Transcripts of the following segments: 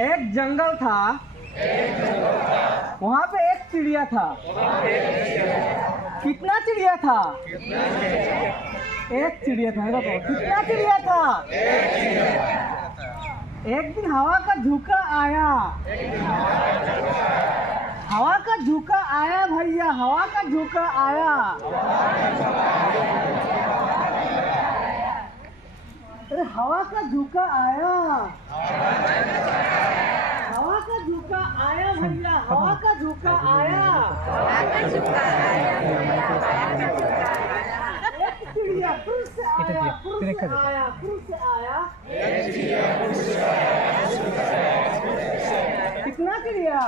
एक जंगल था, वहाँ पे एक चिड़िया था। कितना चिड़िया था? एक चिड़िया था। देखो कितना चिड़िया था? एक दिन हवा का झोंका आया। हवा का झोंका आया भैया, हवा का झोंका आया। अरे हवा का झोंका आया, हवा का झोंका आया भैया, हवा का झोंका आया। एक चिड़िया फिर से आया, फिर से आया, फिर से आया। कितना चिड़िया?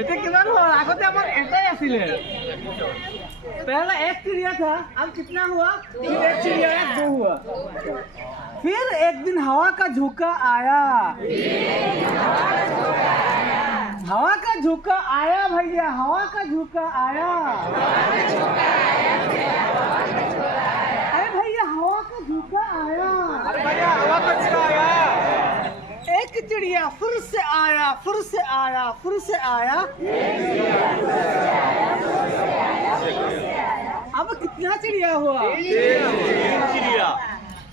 এটা কিমান हुआ? আগতে আমার এটাই আছিল। पहला एक चिड़िया था, अब कितना हुआ? एक चिड़िया है, दो हुआ। फिर एक दिन हवा का झोंका आया। हवा का झोंका आया भैया, हवा का झोंका आया। अरे भैया हवा का झोंका आया। अरे भैया हवा का झोंका आया। एक चिड़िया फिर से आया, फिर से आया, फिर से आया। अब कितना चिड़िया हुआ? तीन चिड़िया।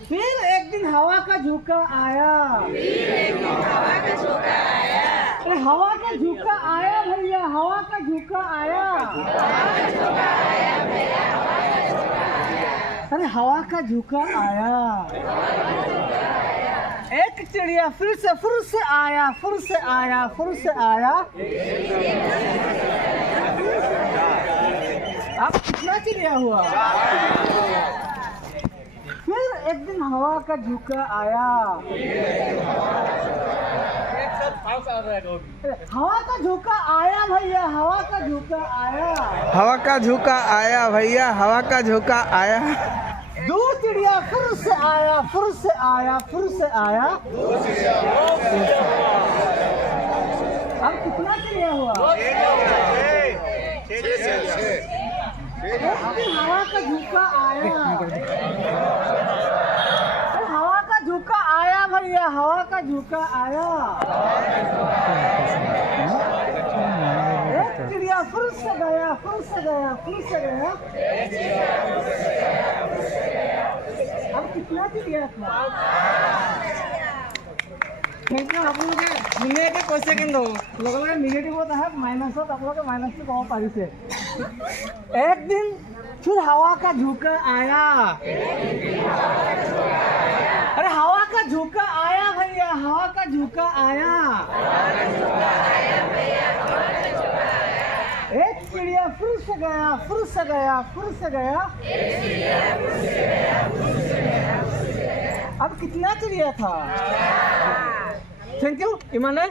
फिर एक दिन हवा का झोंका आया। अरे हवा का झोंका आया भैया, हवा का झोंका आया। अरे हवा का झोंका आया। एक चिड़िया फिर से आया, फिर से आया, फिर से आया। अब कितना चिड़िया हुआ? फिर एक दिन हवा का झोंका आया। हवा का झोंका आया भैया, हवा का झोंका आया। हवा का झोंका आया भैया, हवा का झोंका आया। दो चिड़िया फिर से आया, फिर से आया, फिर से आया। अब कितना चिड़िया हुआ? हवा का झोंका आया। हवा का झोंका आया भैया, हवा का झोंका आया। एक चिड़िया फिर से गया, फिर से गया, फिर से गया। अब कितना चिड़िया था? आप लोग ধুনীয়াকে কৈছে, কিন্তু লগে লগে নিগেটিভত আহে, মাইনাছত আপোনালোকে মাইনাসটো কব পাৰিছে। एक दिन फिर हवा का झोंका आया। अरे हवा का झोंका आया भैया, हवा का झोंका आया। एक चिड़िया फिर से गया, फिर से गया, फिर से गया। अब कितना चिड़िया था? Thank you इमाने।